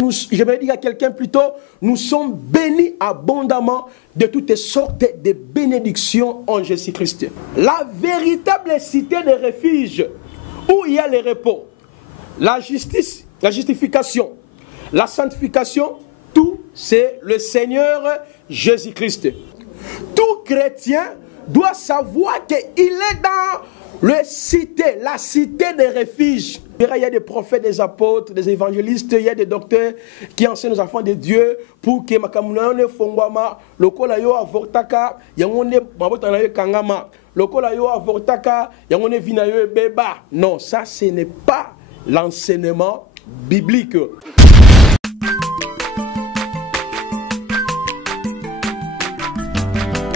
Je vais dire à quelqu'un plutôt, nous sommes bénis abondamment de toutes sortes de bénédictions en Jésus-Christ. La véritable cité de refuge où il y a le repos, la justice, la justification, la sanctification, tout c'est le Seigneur Jésus-Christ. Tout chrétien doit savoir qu'il est dans la cité des refuges. Il y a des prophètes, des apôtres, des évangélistes, il y a des docteurs qui enseignent aux enfants de Dieu pour que makamuna fongwama lokola yo avortaka yangone mabota na yo kangama lokola yo avortaka yangone vina yo beba. Non, ça ce n'est pas l'enseignement biblique.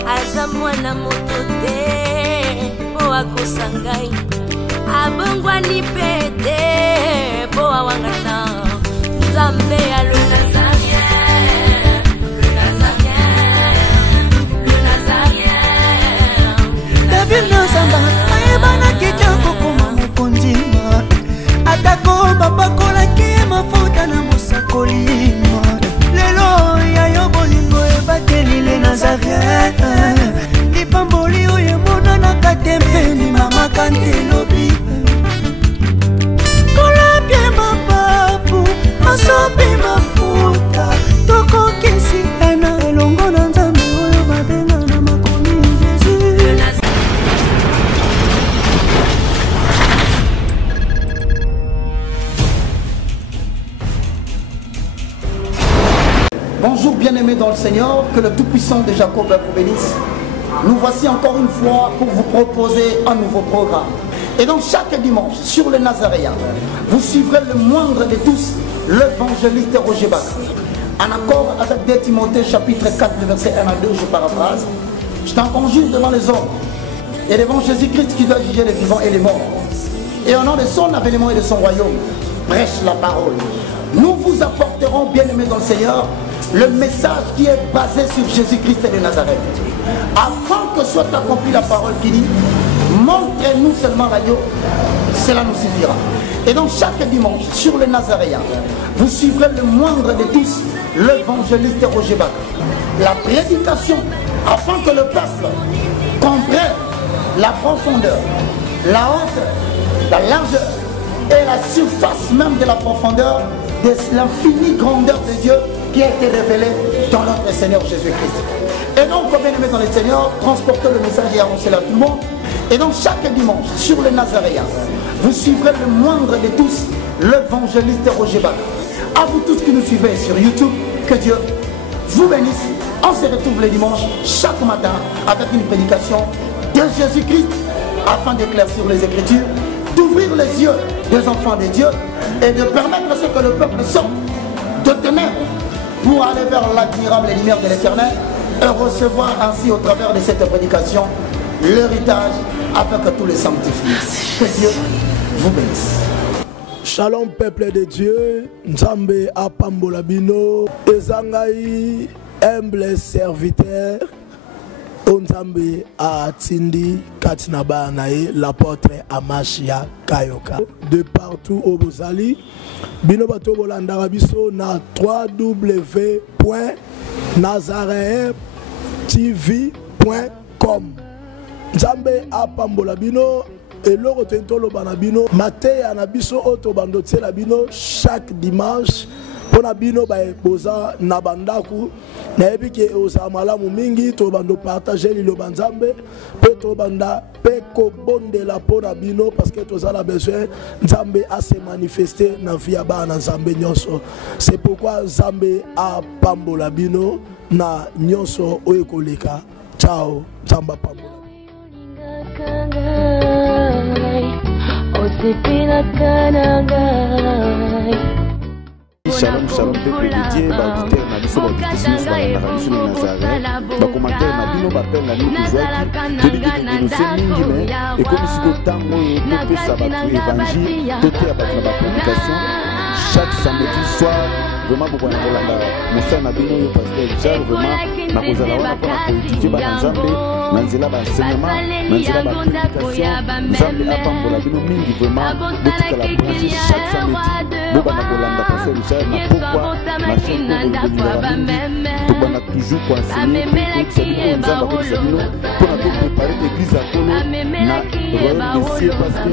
Azamwana motote oakosangai abongwani pete boa wangata Nzambe ya le Nazarien, le Nazarien, le Nazarien. David Nzamba ayebana kitoko koma mukondima atako babakolaki mafuta na mosakolima lelo ya yo bolingo ebateli le Nazarien lipamboli oyo monana katembeni mama kantelobi kolapie mapapu masopi mafuta tokokisi ena elongo na Nzambe oyo babenga na makomi Jésus. Bonjour bien-aimés dans le Seigneur, que le Tout-Puissant de Jacob vous bénisse. Nous voici encore une fois pour vous proposer un nouveau programme. Et donc chaque dimanche, sur le Nazaréen, vous suivrez le moindre de tous, l'évangéliste Roger Bach. En accord avec 2 Timothée chapitre 4, verset 1 à 2, je paraphrase. Je t'en conjure devant les hommes et devant Jésus-Christ qui doit juger les vivants et les morts. Et au nom de son avènement et de son royaume, prêche la parole. Nous vous apporterons, bien-aimés dans le Seigneur, le message qui est basé sur Jésus-Christ de Nazareth. Afin que soit accomplie la parole qui dit, montrez-nous seulement l'agneau, cela nous suffira. Et donc chaque dimanche, sur le Nazaréen, vous suivrez le moindre de tous, l'évangéliste Roger Bach. La prédication, afin que le peuple comprenne la profondeur, la hauteur, la largeur et la surface même de la profondeur de l'infinie grandeur de Dieu qui a été révélé dans notre Seigneur Jésus-Christ. Et donc, bien aimé dans le Seigneur, transportez le message et annoncez-le à tout le monde. Et donc, chaque dimanche, sur le Nazaréen, vous suivrez le moindre de tous, l'évangéliste Roger Bach. À vous tous qui nous suivez sur YouTube, que Dieu vous bénisse. On se retrouve le dimanche, chaque matin, avec une prédication de Jésus-Christ, afin d'éclaircir les Écritures, d'ouvrir les yeux des enfants de Dieu et de permettre à ce que le peuple sorte de ténèbres pour aller vers l'admirable lumière de l'Éternel et recevoir ainsi au travers de cette prédication l'héritage afin que tous les sanctifient. Que Dieu vous bénisse. Shalom peuple de Dieu, Nzambe apambola bino, ezangai humble serviteur, Nzambe atindi katinaba nae l'apôtre Amashia Kayoka. De partout au Bozali, bino bato bolanda biso na www.nazareentv.com. Nzambe apambola bino eloko tentolo bana bino mateya na biso oto bandotie la bino chaque dimanche pona bino ba boza na bandaku na yebi ke oza malamu mingi to bando partager liloba Nzambe pe to banda pe ko bondela pona bino parce que toza la besoin Nzambe a se manifester na vie ya bana Nzambe nyonso. C'est pourquoi Nzambe a pambola bino na nyonso oyo koleka. Ciao, Nzamba pambola. Shalom, shalom, peuple de Dieu, auditeur na biso bauditeurs na biso na Nazareth, ba commentaire na bino ba pena ni tozwaki, tolingi tunose mingi mais et comme si ko tango to pesa ba évangile, to te ba prédication chaque samedi soir vraiment beaucoup na kolanda mosala na bino yo pasteur Richard vraiment na kozala wana mpona koétudie bana nzambe na nzela baenseignement na nzela baprédication nzambe apambola bino mingi vraiment botikala branche chaque samedi bobanda kolanda pasteur Richard na pourquoi na chaîne kolingaka mingi tobanda toujours koenseigner koyekisa bino oyo nzambe akoyekisa bino mpona topréparer église ya kolo na royaume de cieux parce que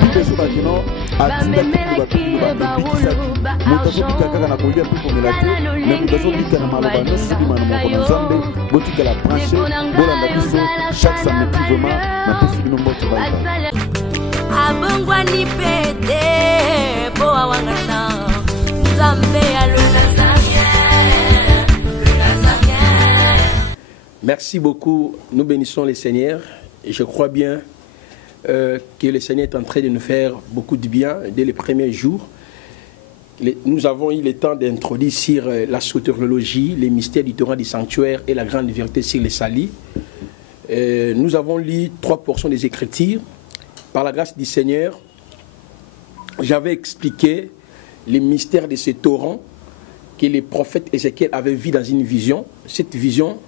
bible ezobaki no atindaki bato ebikisaki moto azobika kaka na kolia mpe komela te me moto azobika na maloba nyonso bima na moko na nzambe botikala branche bolanda biso chaque samedi vraiment napesi bino mbote baibai abongwani pete po awangata nzambe ya le Nazarien. Merci beaucoup, nous bénissons les Seigneurs et je crois bien que le Seigneur est en train de nous faire beaucoup de bien dès les premiers jours. Nous avons eu le temps d'introduire sur la soteriologie, les mystères du Torah du sanctuaire et la grande vérité sur les salis. Nous avons lu 3 portions des Écritures. Par la grâce du Seigneur, j'avais expliqué les mystères de ce torrent que le prophète Ézéchiel avait vu dans une vision. Cette vision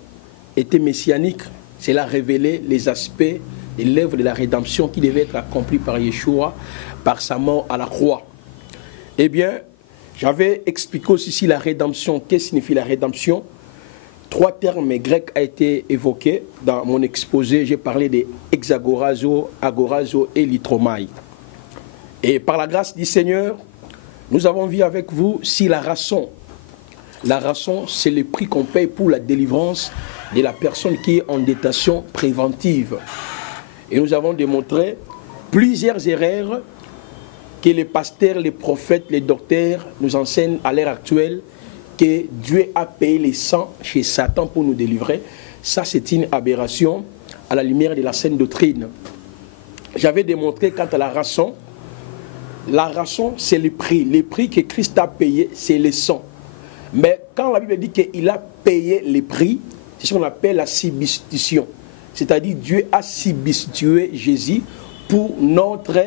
était messianique. Cela révélait les aspects de l'œuvre de la rédemption qui devait être accomplie par Yeshua, par sa mort à la croix. Eh bien, j'avais expliqué aussi si la rédemption, qu'est-ce que signifie la rédemption. 3 termes grecs ont été évoqués dans mon exposé. J'ai parlé des hexagorazo, agorazo et litromai. Et par la grâce du Seigneur, nous avons vu avec vous si la rançon. La rançon, c'est le prix qu'on paye pour la délivrance de la personne qui est en détention préventive. Et nous avons démontré plusieurs erreurs que les pasteurs, les prophètes, les docteurs nous enseignent à l'ère actuelle que Dieu a payé les sangs chez Satan pour nous délivrer. Ça, c'est une aberration à la lumière de la saine doctrine. J'avais démontré quant à la rançon, c'est le prix que Christ a payé, c'est le sang. Mais quand la Bible dit qu'il a payé les prix, c'est ce qu'on appelle la substitution. C'est-à-dire Dieu a substitué Jésus pour notre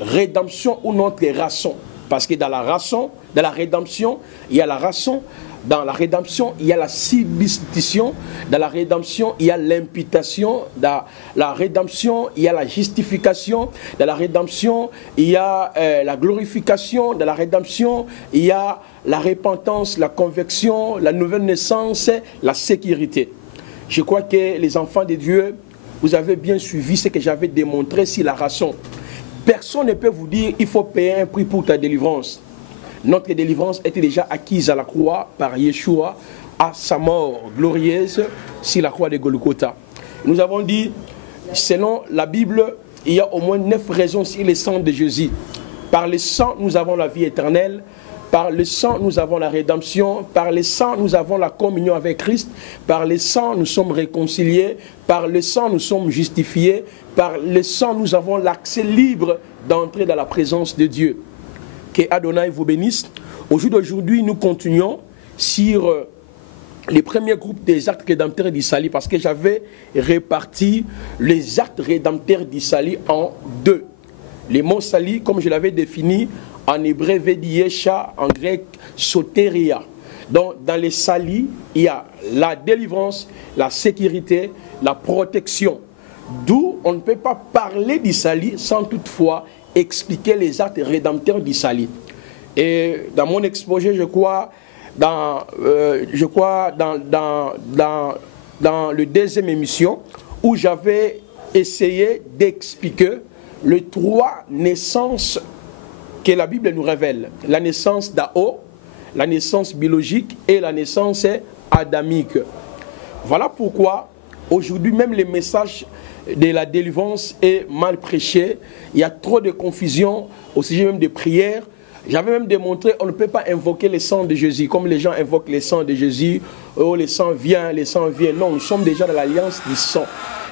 rédemption ou notre rançon. Parce que dans la rançon, dans la rédemption, il y a la rançon. Dans la rédemption, il y a la substitution. Dans la rédemption, il y a l'imputation. Dans la rédemption, il y a la justification. Dans la rédemption, il y a la glorification. Dans la rédemption, il y a la repentance, la conversion, la nouvelle naissance, la sécurité. Je crois que les enfants de Dieu, vous avez bien suivi ce que j'avais démontré sur la rançon. Personne ne peut vous dire qu'il faut payer un prix pour ta délivrance. Notre délivrance était déjà acquise à la croix par Yeshua à sa mort glorieuse sur la croix de Golgotha. Nous avons dit, selon la Bible, il y a au moins 9 raisons sur le sang de Jésus. Par le sang, nous avons la vie éternelle. Par le sang, nous avons la rédemption. Par le sang, nous avons la communion avec Christ. Par le sang, nous sommes réconciliés. Par le sang, nous sommes justifiés. Par le sang, nous avons l'accès libre d'entrer dans la présence de Dieu. Que Adonai vous bénisse. Au jour d'aujourd'hui, nous continuons sur les premiers groupes des actes rédempteurs d'Isali, parce que j'avais réparti les actes rédempteurs d'Isali en 2. Les mots sali, comme je l'avais défini, en hébreu, Vediesha, en grec, soteria. Donc, dans les salis, il y a la délivrance, la sécurité, la protection. D'où on ne peut pas parler d'Isali sans toutefois expliquer les actes rédempteurs d'Isali. Et dans mon exposé, je crois, dans le deuxième émission, où j'avais essayé d'expliquer les 3 naissances que la Bible nous révèle. La naissance d'Ao, la naissance biologique et la naissance adamique. Voilà pourquoi aujourd'hui même les messages de la délivrance est mal prêché. Il y a trop de confusion au sujet même des prières. J'avais même démontré qu'on ne peut pas invoquer le sang de Jésus comme les gens invoquent le sang de Jésus. Oh, le sang vient, le sang vient. Non, nous sommes déjà dans l'alliance du sang.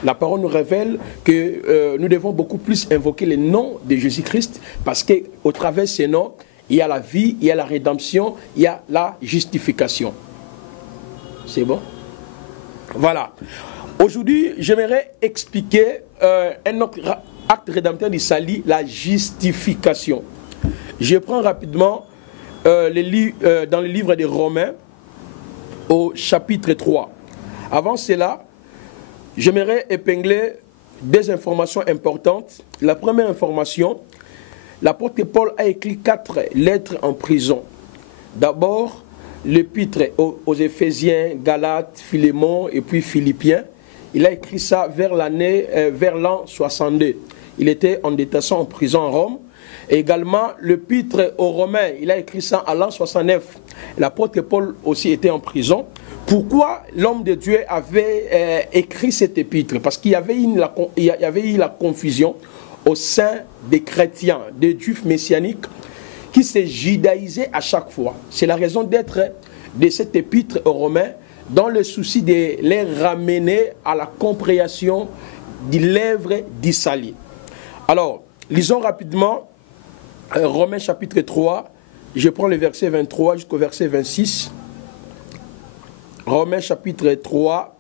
La parole nous révèle que nous devons beaucoup plus invoquer le nom de Jésus-Christ parce qu'au travers de ces noms, il y a la vie, il y a la rédemption, il y a la justification. C'est bon? Voilà. Aujourd'hui, j'aimerais expliquer un autre acte rédempteur d'Isali, la justification. Je prends rapidement dans le livre des Romains, au chapitre 3. Avant cela, j'aimerais épingler des informations importantes. La première information, l'apôtre Paul a écrit 4 lettres en prison. D'abord, l'épître aux Éphésiens, Galates, Philémon et puis Philippiens. Il a écrit ça vers l'an 62. Il était en détention en prison à Rome. Et également, l'épître aux Romains, il a écrit ça à l'an 69. L'apôtre Paul aussi était en prison. Pourquoi l'homme de Dieu avait écrit cet épître? Parce qu'il y avait eu la confusion au sein des chrétiens, des juifs messianiques, qui se judaïsaient à chaque fois. C'est la raison d'être de cet épître aux Romains, dans le souci de les ramener à la compréhension de l'œuvre d'Isaïe. Alors, lisons rapidement Romains chapitre 3, je prends le verset 23 jusqu'au verset 26. Romains chapitre 3,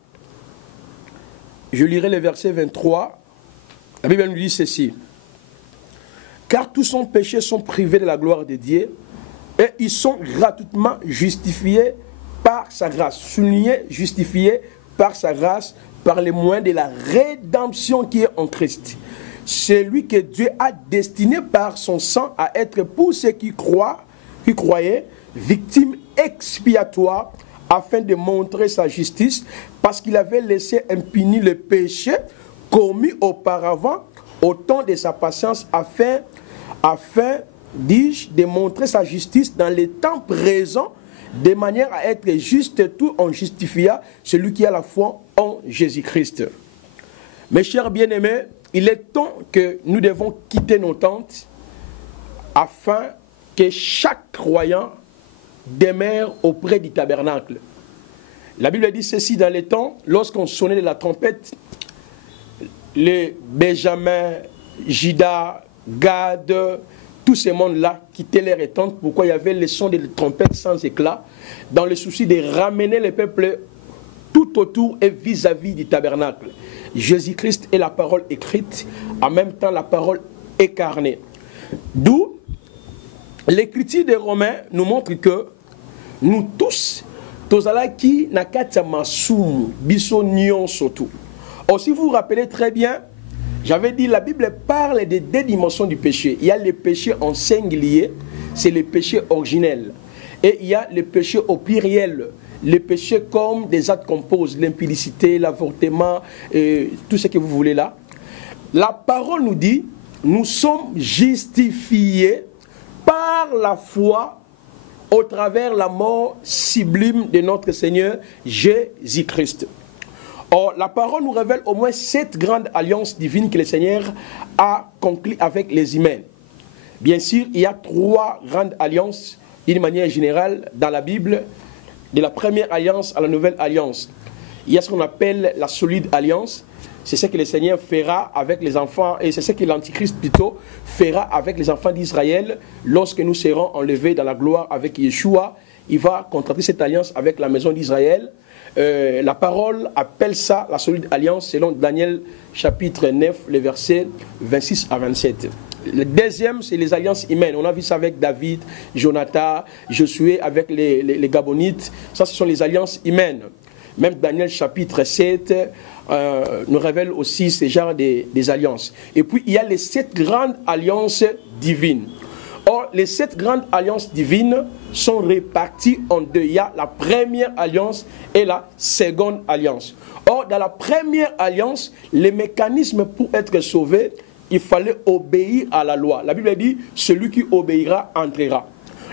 je lirai le verset 23. La Bible nous dit ceci. Car tous son péché sont privés de la gloire de Dieu et ils sont gratuitement justifiés par sa grâce. Souligné, justifiés par sa grâce, par les moyens de la rédemption qui est en Christ. Celui que Dieu a destiné par son sang à être pour ceux qui croyaient, victime expiatoire, afin de montrer sa justice, parce qu'il avait laissé impuni le péché commis auparavant au temps de sa patience, afin dis-je, de montrer sa justice dans les temps présents, de manière à être juste tout en justifiant celui qui a la foi en Jésus-Christ. Mes chers bien-aimés, il est temps que nous devons quitter nos tentes afin que chaque croyant demeure auprès du tabernacle. La Bible dit ceci dans les temps, lorsqu'on sonnait de la trompette, les Benjamin, Juda, Gad, tous ces mondes-là quittaient leur tente. Pourquoi? Il y avait le son de trompette sans éclat, dans le souci de ramener les peuples tout autour et vis-à-vis du tabernacle. Jésus-Christ est la parole écrite, en même temps la parole incarnée. D'où l'écriture des Romains nous montre que nous tous, tozalaki nakatia masumu, biso nyon sotu. Or, si vous vous rappelez très bien, j'avais dit la Bible parle des 2 dimensions du péché. Il y a le péché en singulier, c'est le péché originel. Et il y a le péché au pluriel, les péchés comme des actes qu'on pose, l'impudicité, l'avortement, tout ce que vous voulez là. La parole nous dit, nous sommes justifiés par la foi au travers la mort sublime de notre Seigneur Jésus-Christ. Or, la parole nous révèle au moins 7 grandes alliances divines que le Seigneur a conclues avec les humains. Bien sûr, il y a 3 grandes alliances d'une manière générale dans la Bible, de la première alliance à la nouvelle alliance. Il y a ce qu'on appelle la solide alliance. C'est ce que le Seigneur fera avec les enfants, et c'est ce que l'Antichrist plutôt fera avec les enfants d'Israël lorsque nous serons enlevés dans la gloire avec Yeshua. Il va contracter cette alliance avec la maison d'Israël. La parole appelle ça la solide alliance selon Daniel chapitre 9, les versets 26 à 27. Le deuxième, c'est les alliances humaines. On a vu ça avec David, Jonathan, Josué, avec les Gabonites. Ça, ce sont les alliances humaines. Même Daniel chapitre 7 nous révèle aussi ce genre des alliances. Et puis, il y a les 7 grandes alliances divines. Or, les 7 grandes alliances divines sont réparties en 2. Il y a la première alliance et la seconde alliance. Or, dans la première alliance, les mécanismes pour être sauvé, il fallait obéir à la loi. La Bible dit, celui qui obéira entrera.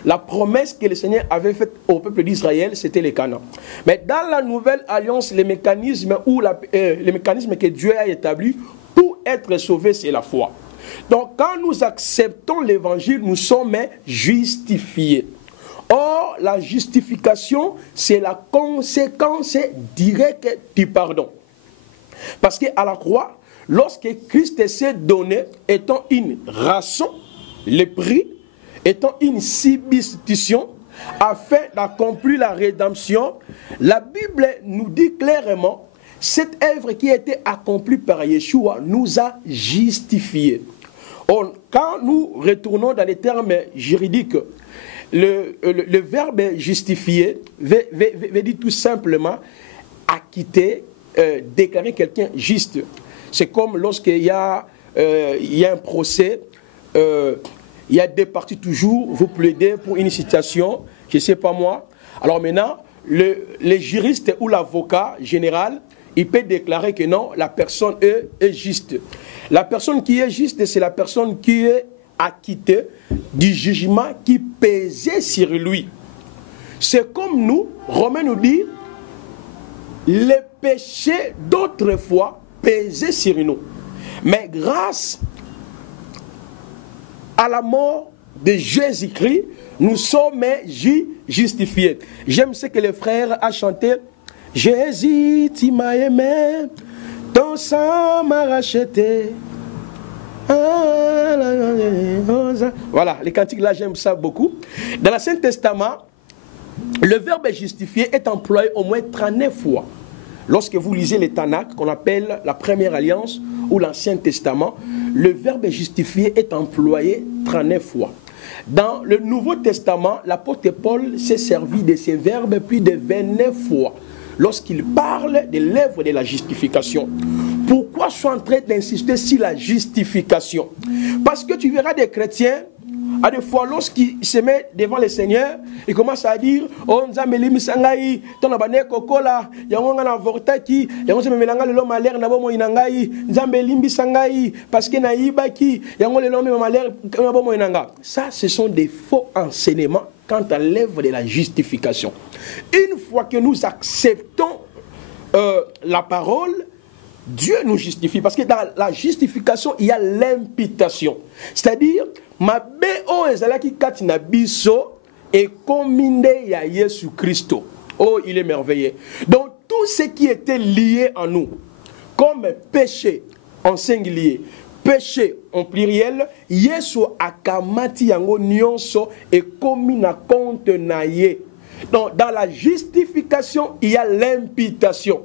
La promesse que le Seigneur avait faite au peuple d'Israël, c'était les Canaan. Mais dans la nouvelle alliance, les mécanismes que Dieu a établis pour être sauvé, c'est la foi. Donc, quand nous acceptons l'évangile, nous sommes justifiés. Or, la justification, c'est la conséquence directe du pardon. Parce qu'à la croix, lorsque Christ s'est donné, étant une rançon, le prix, étant une substitution, afin d'accomplir la rédemption, la Bible nous dit clairement, cette œuvre qui a été accomplie par Yeshua nous a justifiés. Quand nous retournons dans les termes juridiques, le verbe justifier veut dire tout simplement acquitter, déclarer quelqu'un juste. C'est comme lorsqu'il y a un procès, il y a deux parties toujours, vous plaidez pour une citation, je ne sais pas moi. Alors maintenant, le juriste ou l'avocat général, il peut déclarer que non, la personne est juste. La personne qui est juste, c'est la personne qui est acquittée du jugement qui pesait sur lui. C'est comme nous, Romains nous dit, les péchés d'autrefois pesaient sur nous. Mais grâce à la mort de Jésus-Christ, nous sommes justifiés. J'aime ce que le frère a chanté. Jésus, tu m'as aimé, ton sang m'a racheté. Voilà, les cantiques là, j'aime ça beaucoup. Dans l'Ancien Testament, le verbe justifier est employé au moins 39 fois. Lorsque vous lisez les Tanakh, qu'on appelle la Première Alliance ou l'Ancien Testament, le verbe justifier est employé 39 fois. Dans le Nouveau Testament, l'apôtre Paul s'est servi de ces verbes plus de 29 fois lorsqu'il parle de l'œuvre de la justification. Pourquoi je suis en train d'insister sur la justification? Parce que tu verras des chrétiens, à des fois, lorsqu'ils se mettent devant le Seigneur, ils commencent à dire, oh, Nzambeli Sangai, ton abane kokola, yangonga na vortaki, yangonga melanga le malheur na bomo inangai, Nzambeli Sangai, parce que na ibaki, yangonga le malheur na bomo inanga. Ça, ce sont des faux enseignements quant à l'œuvre de la justification. Une fois que nous acceptons la parole, Dieu nous justifie. Parce que dans la justification, il y a l'imputation. C'est-à-dire, ma B.O. ezalaki kati na biso et commune ya Jésus Christ. Oh, il est merveilleux. Donc, tout ce qui était lié en nous, comme péché en singulier, péché en pluriel, Yesu akamati yango nyonso et commune à compte na ye. Donc, dans la justification, il y a l'imputation.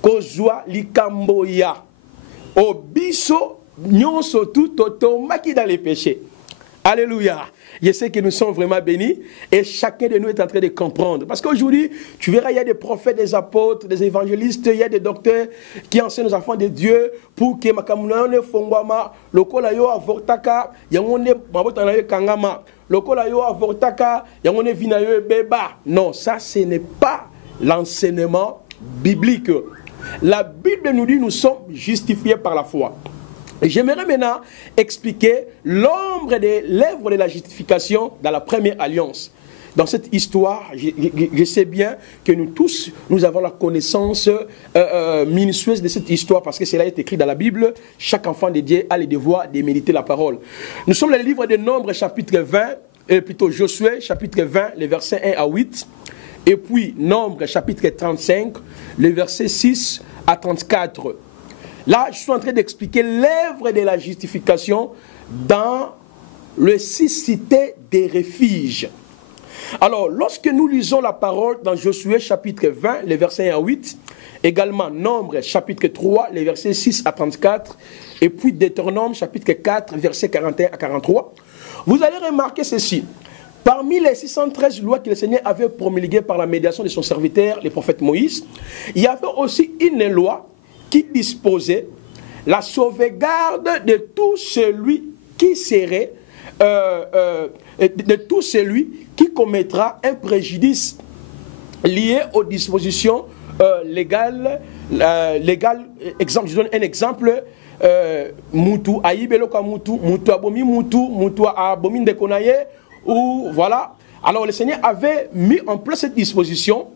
Kozwa likamboya. Obiso nyonso tout automaki dans les péchés. Alléluia. Je sais que nous sommes vraiment bénis et chacun de nous est en train de comprendre. Parce qu'aujourd'hui, tu verras, il y a des prophètes, des apôtres, des évangélistes, il y a des docteurs qui enseignent aux enfants de Dieu pour que makamuna fongwama, lokola yo avortaka, yangone mabotana yo kangama, lokola yo avortaka, yangone vina yo beba. Non, ça ce n'est pas l'enseignement biblique. La Bible nous dit nous sommes justifiés par la foi. J'aimerais maintenant expliquer l'ombre de l'œuvre de la justification dans la première alliance. Dans cette histoire, je sais bien que nous tous, nous avons la connaissance minutieuse de cette histoire parce que cela est écrit dans la Bible. Chaque enfant de Dieu a le devoir de méditer la parole. Nous sommes dans le livre de Nombres, chapitre 20, plutôt Josué, chapitre 20, les versets 1 à 8. Et puis Nombres, chapitre 35, les versets 6 à 34. Là, je suis en train d'expliquer l'œuvre de la justification dans le 6 cités des refuges. Alors, lorsque nous lisons la parole dans Josué chapitre 20, les versets 1 à 8, également Nombres chapitre 3, les versets 6 à 34, et puis Deutéronome chapitre 4, versets 41 à 43, vous allez remarquer ceci. Parmi les 613 lois que le Seigneur avait promulguées par la médiation de son serviteur, le prophète Moïse, il y avait aussi une loi qui disposait la sauvegarde de tout celui qui serait, de tout celui qui commettra un préjudice lié aux dispositions légales. Exemple, je donne un exemple. Mutu aibelo ka mutu, mutu abomi mutu, mutu abomi ndekonaye, ou voilà. Alors le Seigneur avait mis en place cette disposition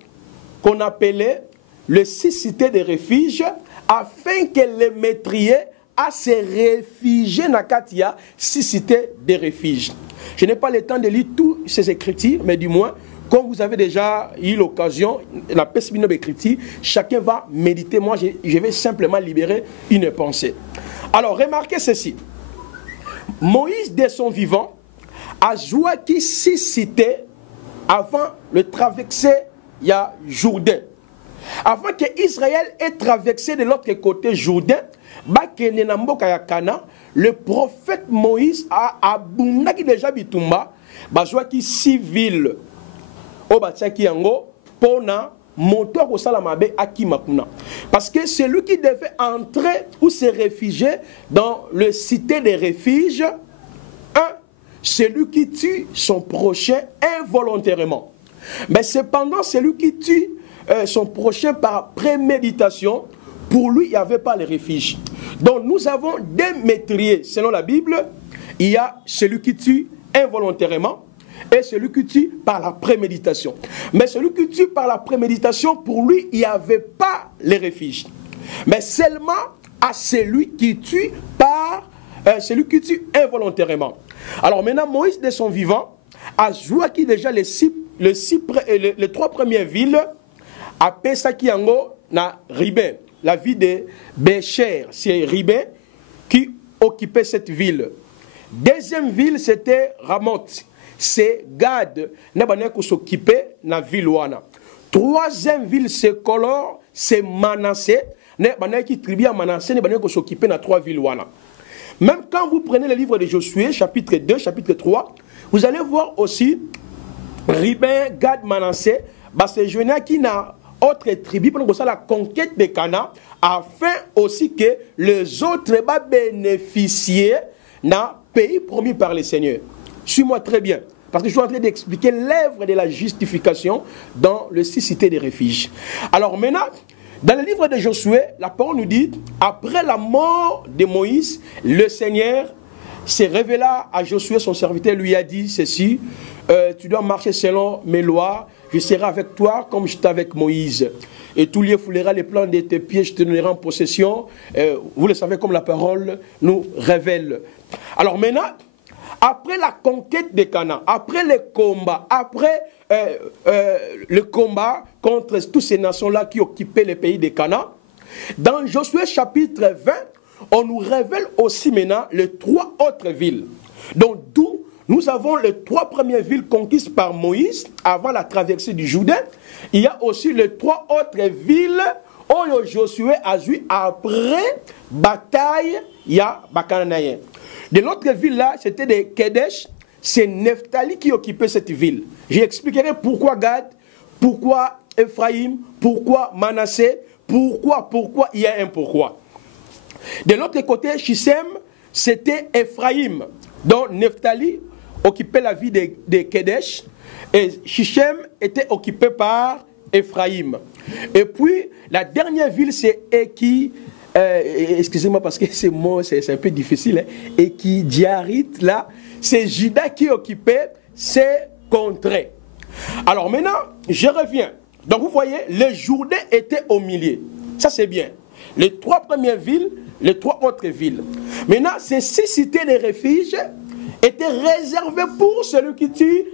qu'on appelait le 6 cités de refuge, afin que les métriers à se réfugier dans Katia, 6 cités de refuge. Je n'ai pas le temps de lire toutes ces écritures, mais du moins, comme vous avez déjà eu l'occasion, la perspective d'écriture, chacun va méditer. Moi, je vais simplement libérer une pensée. Alors, remarquez ceci. Moïse, de son vivant, a joué qui 6 cités avant le traversée, il y a Jourdain. Avant que Israël ait traversé de l'autre côté Jourdain, le prophète Moïse a abundaki déjà bitumba bazwaki 6 villes au batiaki yango pona moto au salamabe akimakuna. Parce que celui qui devait entrer ou se réfugier dans le cité des refuges, celui qui tue son prochain involontairement. Mais cependant, celui qui tue son prochain par préméditation, pour lui, il n'y avait pas le refuge. Donc nous avons deux métriers. Selon la Bible, il y a celui qui tue involontairement et celui qui tue par la préméditation. Mais celui qui tue par la préméditation, pour lui, il n'y avait pas le refuge. Mais seulement à celui qui tue par celui qui tue involontairement. Alors maintenant, Moïse de son vivant a joué qui déjà les 3 premières villes à Pesakiango na Ribé, la ville de Bécher. C'est Ribé qui occupait cette ville. Deuxième ville, c'était Ramoth. C'est Gad qui s'occupait de la ville. Troisième ville, c'est Color, c'est Manassé. Qui tribu à Manassé, qui s'occupait de 3 villes. Même quand vous prenez le livre de Josué, chapitre 2, chapitre 3, vous allez voir aussi Ribé, Gad, Manassé, c'est jeune qui n'a autre tribu pour la conquête de Canaan, afin aussi que les autres bénéficient d'un pays promis par le Seigneur. Suis-moi très bien, parce que je suis en train d'expliquer l'œuvre de la justification dans le 6 cités des refuges. Alors maintenant, dans le livre de Josué, la parole nous dit, après la mort de Moïse, le Seigneur s'est révélé à Josué, son serviteur, lui a dit ceci, tu dois marcher selon mes lois, je serai avec toi comme j'étais avec Moïse. Et tout lieu foulera les plans de tes pieds, je te donnerai en possession. Vous le savez comme la parole nous révèle. Alors maintenant, après la conquête de Canaan, après le combat contre toutes ces nations-là qui occupaient le pays de Canaan, dans Josué chapitre 20, on nous révèle aussi maintenant les 3 autres villes. Donc d'où nous avons les 3 premières villes conquises par Moïse avant la traversée du Jourdain. Il y a aussi les 3 autres villes où Josué a joué après bataille, il y a Bakanaïen. De l'autre ville là, c'était de Kedesh, c'est Nephtali qui occupait cette ville. J'expliquerai pourquoi Gad, pourquoi Ephraïm, pourquoi Manassé, pourquoi, il y a un pourquoi. De l'autre côté, Shichem, c'était Ephraïm, dont Nephtali occupait la ville de Kedesh, et Shichem était occupé par Ephraïm. Et puis, la dernière ville, c'est Eki. Excusez-moi parce que ces mots c'est un peu difficile, hein. Et qui diarite là, c'est Juda qui occupait ces contrées. Alors maintenant, je reviens. Donc vous voyez, le Jourdain était au milieu. Ça c'est bien. Les 3 premières villes, les 3 autres villes. Maintenant, ces 6 cités de refuge étaient réservées pour celui qui tue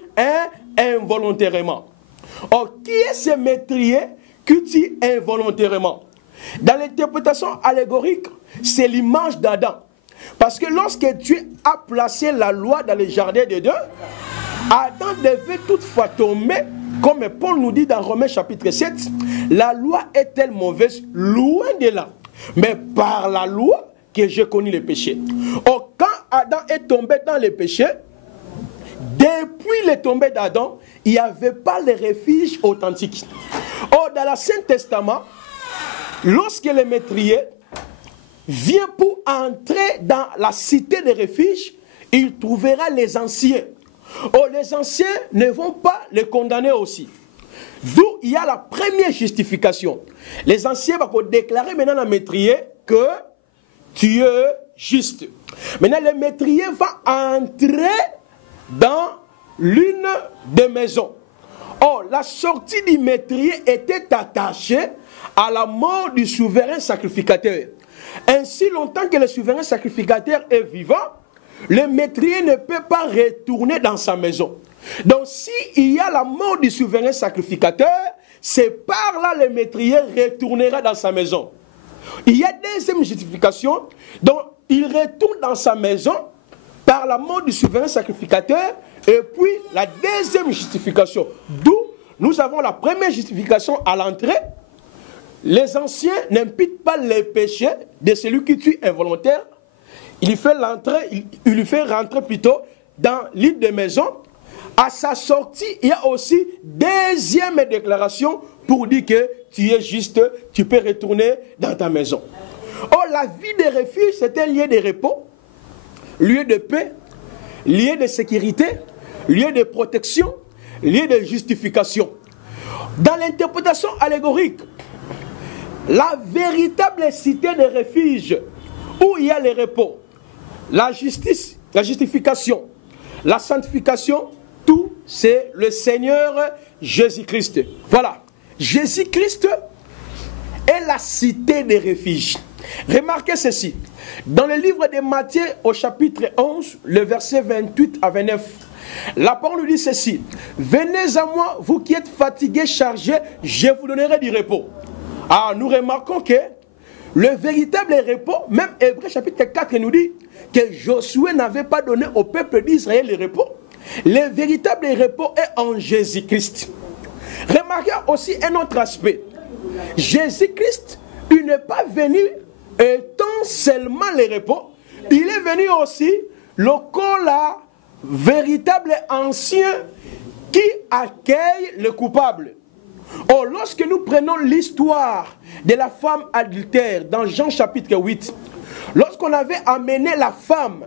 involontairement. Or, qui est ce métrier qui tue involontairement? Dans l'interprétation allégorique, c'est l'image d'Adam. Parce que lorsque Dieu a placé la loi dans le jardin d'Éden, Adam devait toutefois tomber, comme Paul nous dit dans Romains chapitre 7, la loi est-elle mauvaise? Loin de là. Mais par la loi que j'ai connu le péché. Or, quand Adam est tombé dans le péché, depuis le tombé d'Adam, il n'y avait pas le refuge authentique. Or, dans l'Ancien Testament, lorsque le métrier vient pour entrer dans la cité de refuge, il trouvera les anciens. Or, les anciens ne vont pas les condamner aussi. D'où il y a la première justification. Les anciens vont déclarer maintenant à métrier que tu es juste. Maintenant, le métrier va entrer dans l'une des maisons. Or, la sortie du métrier était attachée à la mort du souverain sacrificateur. Ainsi longtemps que le souverain sacrificateur est vivant, le métrier ne peut pas retourner dans sa maison. Donc, s'il y a la mort du souverain sacrificateur, c'est par là le métrier retournera dans sa maison. Il y a deuxième justification, donc il retourne dans sa maison par la mort du souverain sacrificateur, et puis la deuxième justification, d'où nous avons la première justification à l'entrée. Les anciens n'imputent pas les péchés de celui qui tue involontaire. Il lui fait rentrer plutôt dans l'île de maison à sa sortie, il y a aussi deuxième déclaration pour dire que tu es juste, tu peux retourner dans ta maison. Or, la vie de refuge, c'est un lieu de repos, lieu de paix, lieu de sécurité, lieu de protection, lieu de justification. Dans l'interprétation allégorique, la véritable cité de refuge, où il y a le repos, la justice, la justification, la sanctification, tout c'est le Seigneur Jésus-Christ. Voilà, Jésus-Christ est la cité de refuge. Remarquez ceci, dans le livre de Matthieu au chapitre 11, le verset 28 à 29, la parole nous dit ceci: venez à moi, vous qui êtes fatigués, chargés, je vous donnerai du repos. Ah, nous remarquons que le véritable repos, même Hébreux chapitre 4 nous dit que Josué n'avait pas donné au peuple d'Israël le repos. Le véritable repos est en Jésus-Christ. Remarquez aussi un autre aspect. Jésus-Christ, il n'est pas venu étant seulement le repos, il est venu aussi le corps véritable ancien qui accueille le coupable. Or, lorsque nous prenons l'histoire de la femme adultère dans Jean chapitre 8, lorsqu'on avait amené la femme,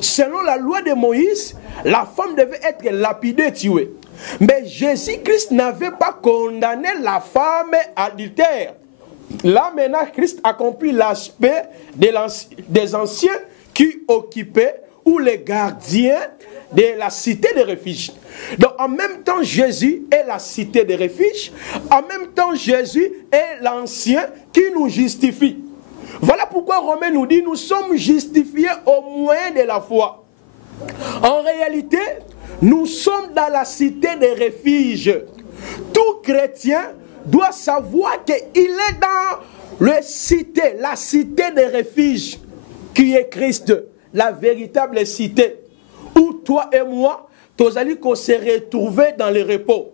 selon la loi de Moïse, la femme devait être lapidée, tuée. Mais Jésus-Christ n'avait pas condamné la femme adultère. Là, maintenant, Christ accomplit l'aspect des anciens qui occupaient ou les gardiens de la cité de refuge. Donc, en même temps, Jésus est la cité de refuge. En même temps, Jésus est l'ancien qui nous justifie. Voilà pourquoi Romains nous dit, nous sommes justifiés au moyen de la foi. En réalité, nous sommes dans la cité de refuge. Tout chrétien doit savoir qu'il est dans la cité de refuge qui est Christ, la véritable cité, où toi et moi, nous allons se retrouver dans le repos.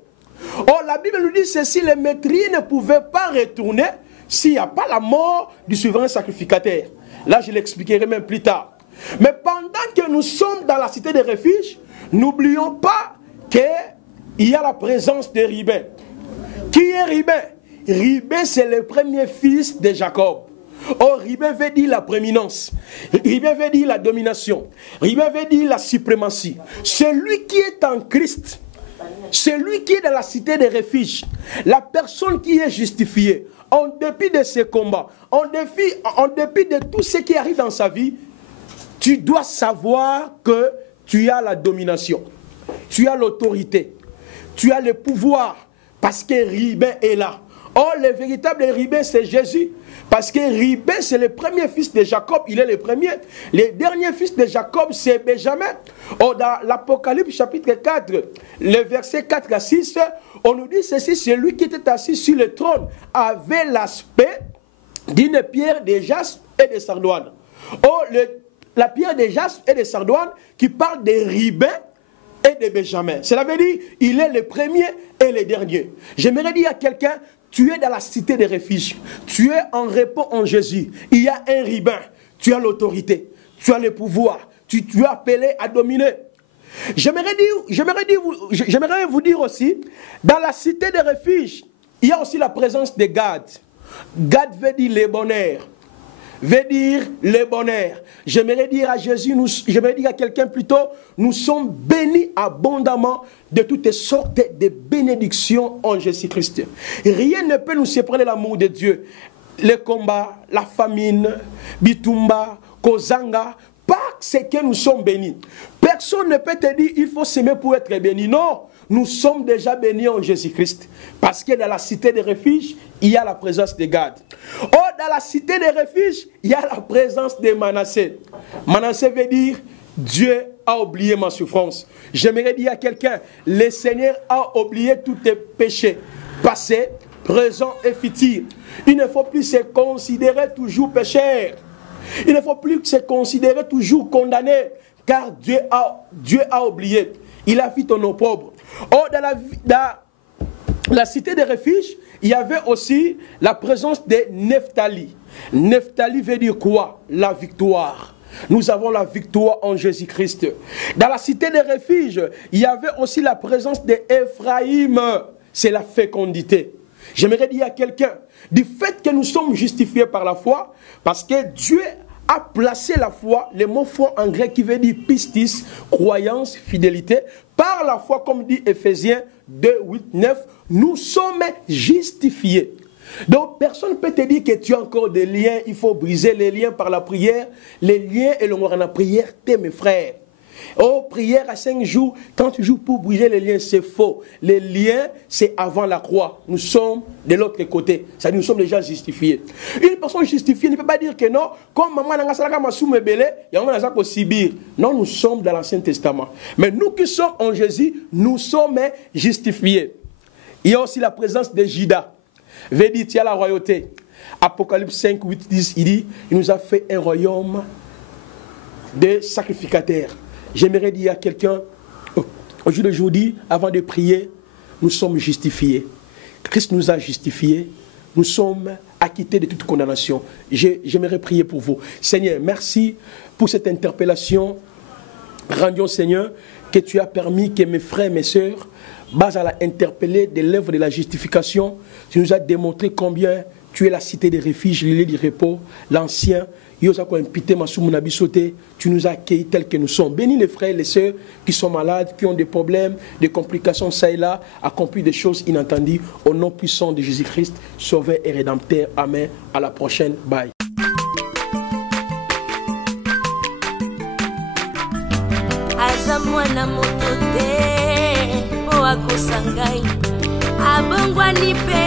Or, la Bible nous dit ceci, les métriers ne pouvaient pas retourner s'il n'y a pas la mort du souverain sacrificateur. Là, je l'expliquerai même plus tard. Mais pendant que nous sommes dans la cité de refuge, n'oublions pas qu'il y a la présence de Ribin. Qui est Ribin? Ribin, c'est le premier fils de Jacob. Or, Ribin veut dire la prééminence. Ribin veut dire la domination. Ribin veut dire la suprématie. Celui qui est en Christ, celui qui est dans la cité de refuge, la personne qui est justifiée, en dépit de ses combats, en dépit de tout ce qui arrive dans sa vie, tu dois savoir que tu as la domination, tu as l'autorité, tu as le pouvoir, parce que Ribin est là. Or, le véritable Ribin, c'est Jésus. Parce que Ribin, c'est le premier fils de Jacob, il est le premier. Le dernier fils de Jacob, c'est Benjamin. Or, dans l'Apocalypse chapitre 4, le verset 4 à 6, on nous dit ceci, celui qui était assis sur le trône avait l'aspect d'une pierre de jaspe et de sardoine. Or, la pierre de jaspe et de sardoine qui parle de Ribin et de Benjamin. Cela veut dire, il est le premier et le dernier. J'aimerais dire à quelqu'un, tu es dans la cité de refuge. Tu es en repos en Jésus. Il y a un Ribin. Tu as l'autorité. Tu as le pouvoir. Tu es appelé à dominer. J'aimerais vous dire aussi, dans la cité de refuge, il y a aussi la présence de Gad. Gad veut dire le bonheur. Veut dire le bonheur. J'aimerais dire à Jésus, j'aimerais dire à quelqu'un plutôt, nous sommes bénis abondamment de toutes sortes de bénédictions en Jésus-Christ. Rien ne peut nous séparer de l'amour de Dieu. Les combats, la famine, Bitumba, Kozanga, parce que nous sommes bénis. Personne ne peut te dire il faut s'aimer pour être béni. Non, nous sommes déjà bénis en Jésus-Christ. Parce que dans la cité de refuge, il y a la présence de Gad. Or, dans la cité de refuge, il y a la présence de Manassé. Manassé veut dire Dieu a oublié ma souffrance. J'aimerais dire à quelqu'un, le Seigneur a oublié tous tes péchés, passés, présents et futurs. Il ne faut plus se considérer toujours pécheur. Il ne faut plus se considérer toujours condamné, car Dieu a oublié. Il a fait ton opprobre. Or, dans la cité de refuge, il y avait aussi la présence de Nephtali. Nephtali veut dire quoi? La victoire. nous avons la victoire en Jésus-Christ. Dans la cité des refuges, il y avait aussi la présence d'Éphraïm. C'est la fécondité. J'aimerais dire à quelqu'un, du fait que nous sommes justifiés par la foi, parce que Dieu a placé la foi, le mot foi en grec qui veut dire pistis, croyance, fidélité. Par la foi, comme dit Éphésiens 2, 8, 9, nous sommes justifiés. Donc personne ne peut te dire que tu as encore des liens, il faut briser les liens par la prière. Les liens et le mot en la prière, t'es mes frères. Oh, prière à 5 jours, quand tu joues pour briser les liens, c'est faux. Les liens, c'est avant la croix. Nous sommes de l'autre côté. Ça, nous sommes déjà justifiés. Une personne justifiée ne peut pas dire que non, comme maman n'a pas de belé, il y a un peu Sibir. Non, nous sommes dans l'Ancien Testament. Mais nous qui sommes en Jésus, nous sommes justifiés. Il y a aussi la présence de Judas. Veut dire, il y a la royauté. Apocalypse 5, 8, 10, il dit, il nous a fait un royaume de sacrificateurs. J'aimerais dire à quelqu'un, aujourd'hui, avant de prier, nous sommes justifiés. Christ nous a justifiés. Nous sommes acquittés de toute condamnation. J'aimerais prier pour vous. Seigneur, merci pour cette interpellation. Rendons, Seigneur, que tu as permis que mes frères et mes sœurs, base à la interpeller de l'œuvre de la justification, tu nous as démontré combien tu es la cité des refuges, l'île du repos, l'ancien. Tu nous as accueillis tels que nous sommes. Bénis les frères et les sœurs qui sont malades, qui ont des problèmes, des complications, ça et là, accomplis des choses inattendues. Au nom puissant de Jésus-Christ, Sauveur et Rédempteur. Amen. À la prochaine. Bye. Abongwani pe